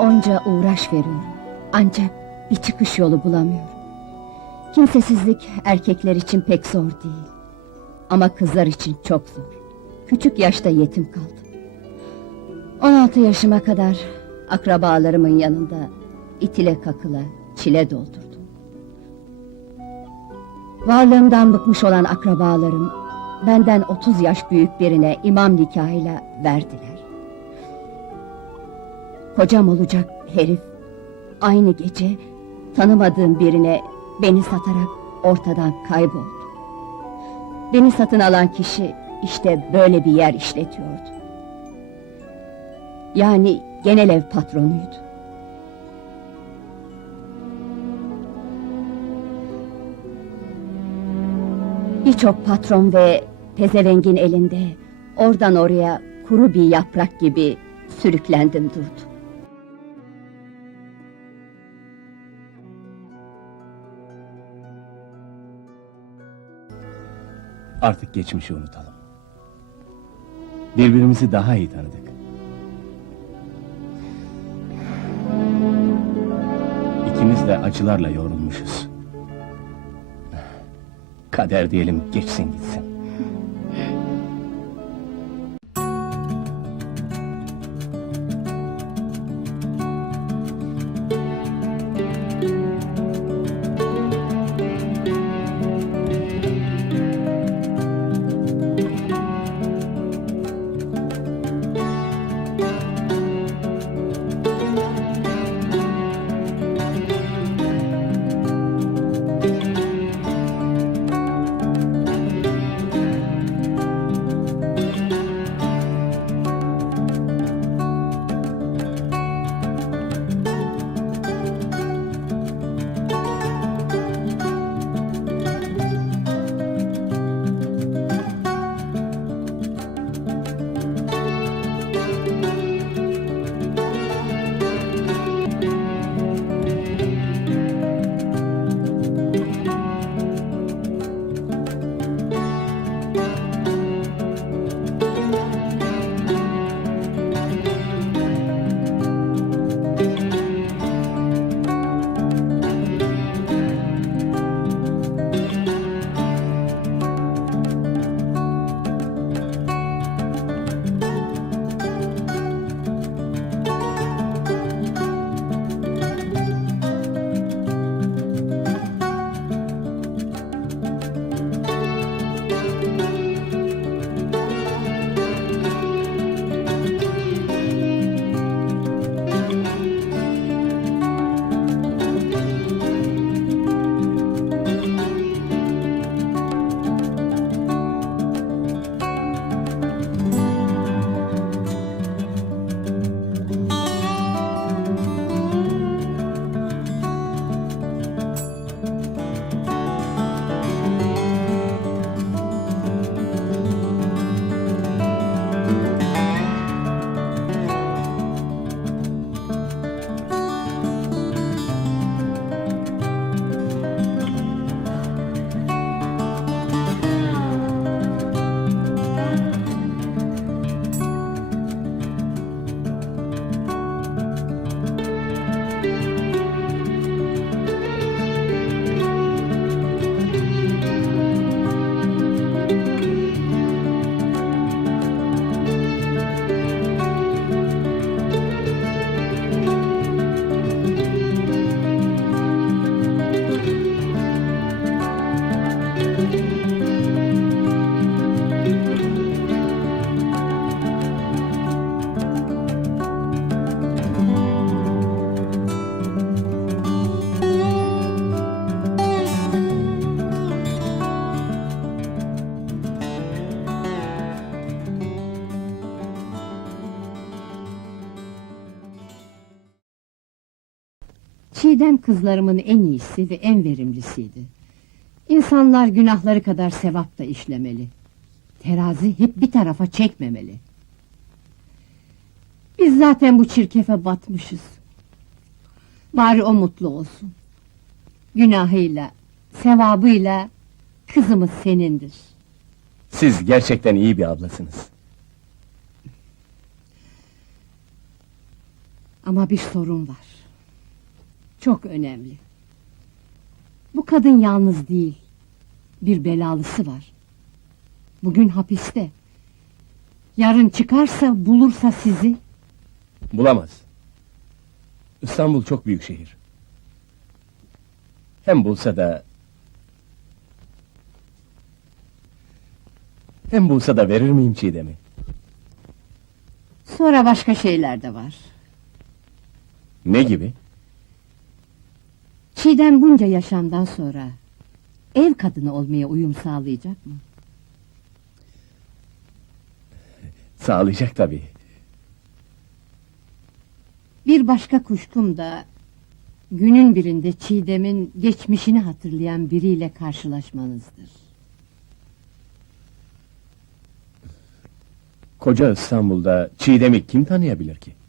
Onca uğraş veriyorum. Ancak bir çıkış yolu bulamıyorum. Kimsesizlik erkekler için pek zor değil. Ama kızlar için çok zor. Küçük yaşta yetim kaldım. 16 yaşıma kadar akrabalarımın yanında itile kakıla çile doldurdum. Varlığımdan bıkmış olan akrabalarım benden 30 yaş büyük birine imam nikahıyla verdiler. Kocam olacak herif aynı gece tanımadığım birine beni satarak ortadan kayboldu. Beni satın alan kişi işte böyle bir yer işletiyordu. Yani genel ev patronuydu. Birçok patron ve pezevengin elinde oradan oraya kuru bir yaprak gibi sürüklendim durdum. Artık geçmişi unutalım. Birbirimizi daha iyi tanıdık. İkimiz de acılarla yoğrulmuşuz. Kader diyelim geçsin gitsin. Çiğdem kızlarımın en iyisi ve en verimlisiydi. İnsanlar günahları kadar sevap da işlemeli. Terazi hep bir tarafa çekmemeli. Biz zaten bu çirkefe batmışız. Bari o mutlu olsun. Günahıyla, sevabıyla kızımız senindir. Siz gerçekten iyi bir ablasınız. Ama bir sorun var. Çok önemli. Bu kadın yalnız değil. Bir belalısı var. Bugün hapiste. Yarın çıkarsa bulursa sizi Bulamaz. İstanbul çok büyük şehir. Hem bulsa da... Hem bulsa da verir miyim Çiğdem'i? Sonra başka şeyler de var. Ne gibi? Çiğdem bunca yaşamdan sonra ev kadını olmaya uyum sağlayacak mı? Sağlayacak tabii. Bir başka kuşkum da günün birinde Çiğdem'in geçmişini hatırlayan biriyle karşılaşmanızdır. Koca İstanbul'da Çiğdem'i kim tanıyabilir ki?